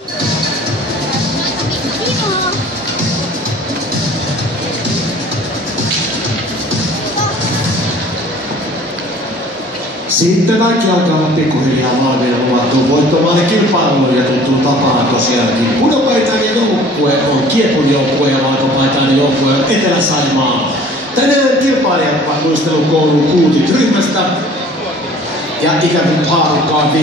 Sitten kaikki alkavat pikkuhiljaa valmiina luvattuun voittomaali kilpailuun ja tuttuun tapaan tosiaankin. Punapaitainen joukkue on Kiekon joukkue ja valkopaitainen joukkue on Etelä-Saimaa. Tänään kilpailijat ovat luistelukoulun kuutit ryhmästä. Ja ikävin haarukka on 5-7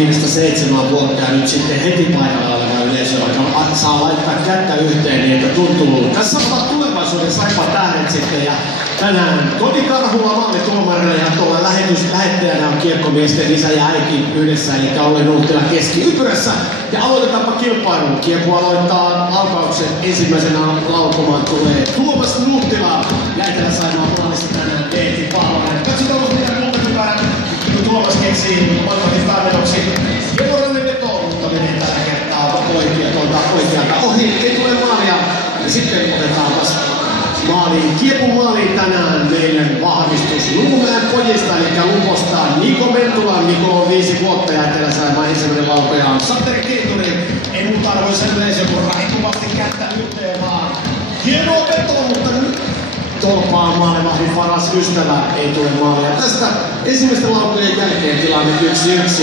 vuotta ja nyt sitten heti paikalla oleva yleisö, joka saa laittaa kättä yhteen niin, että tuntuu. Tässä ovat tulevaisuuden Saimaa tähdet sitten ja tänään Koti Karhula maalituomarina ja tuolla lähettäjänä on kiekkomiesten isä ja äiti yhdessä, eli Olli Nuuttila keskiympyrässä. Ja aloitetaanpa kilpailun. Kiekko aloittaa laukauksen ensimmäisenä laukomaan tulee Tuomas Nuuttila ja Etelä-Saimaan maalista tänään Eetti Palonen. Katsotaan mitä muuta hyvää. Tuomas keksii oikein tarjoksi. Hienorallinen veto, mutta menee tällä kertaa oikealta ohi. Ei tule maalia. Ja sitten otetaanpas maaliin. Kiekon maaliin tänään meidän vahvistus Luumäen pojista, eli Luposta. Niko Mentula. Niko on 5 vuotta ja Etelä-Saimaan ensimmäinen laukoja on Santeri Kiituri. Ei muuta arvoisen yleisö, kun raikuvasti kättä yhteen vaan. Hienoa vetoa, mutta nyt tolpaan maalevahdin paras ystävä ei tule maalia. Tästä ensimmäisten laukojen jälkeen tilanne 1-1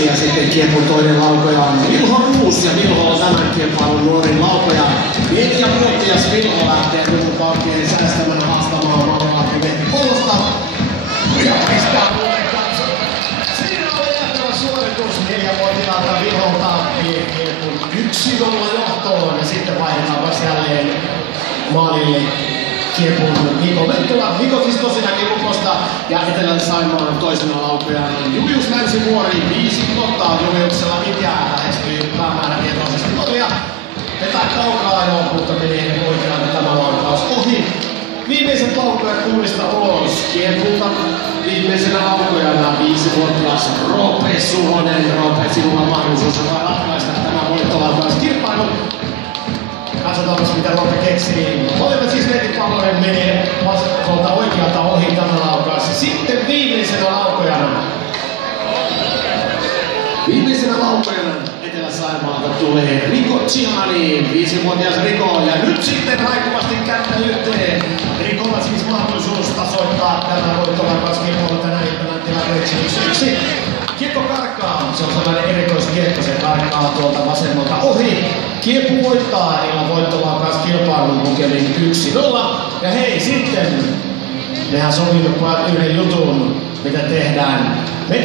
ja sitten Kiekon toinen laukoja on Vilho Ruus ja Vilho on tämän kilpailun nuorin laukoja. 5-vuotias Vilho lähtee ruvun kauppien säästämään haastamaan maalevahti Mehti Polosta. Ja pistää puolen kanssa. Siinä oli jättävä suoritus 4-vuotiaalta Vilholta Kiekon 1-0 johtoon ja sitten vaihdetaan vasta jälleen maalille Kiekon Niko Mentula. Niko siis tosiaankin Luposta ja Etelä-Saimaan toisena laukojana on Julius Länsivuori. 5 vuotta Juliuksella ikää lähestyy päämäärätietoisesti malia. Vetää kaukaa jo, mutta menee oikealta tämä laukaus ohi. Viimeiset laukojat kuulista ulos. Kiekulta viimeisenä laukojana 5-vuotias Roope Suhonen. Roope, sinulla on mahdollisuus ratkaista tämä voittolaukauskilpailu. Katsotaanpas mitä Roope keksii. Molemmat siis Mehti Palonen menee tuolta oikealta ohi tämä laukaus. Sitten viimeisenä laukojana. Viimeisenä laukojana Etelä-Saimaalta tulee Riko Ciani, 5-vuotias Riko. Ja nyt sitten raikuvasti kättä yhteen. Rikolla siis mahdollisuus tasoittaa tämä voittolaukauskilpailu tänä iltana tilanteeksi 1-1. Kiekko karkaa, se on sellainen erikoiskiekko, se karkaa tuolta vasemmalta ohi. Kiekko voittaa ilman voittolaukauskilpailun lukemin 1-0. Ja hei sitten, mehän sovimme yhden jutun, mitä tehdään. Me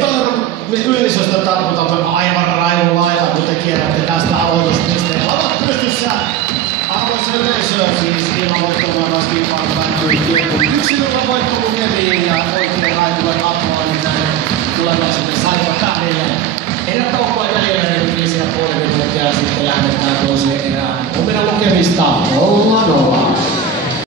yleisöstä tarkoitamme aivan railun lailla, kuten tiedätte tästä aloituspisteen. Lavat pystyssä, arvoisa yleisö, siis ilman voittolaukauskilpailun päättyy Kiekon 1-0 voittolukemiin ja oikein raitulle aploidit näin tulevaisuuden Saimaa tähdille. Erä taukoa jäljellä 5,5 minuuttia ja sitten lähdetään toiseen erään. On meidän lukemista 0-0.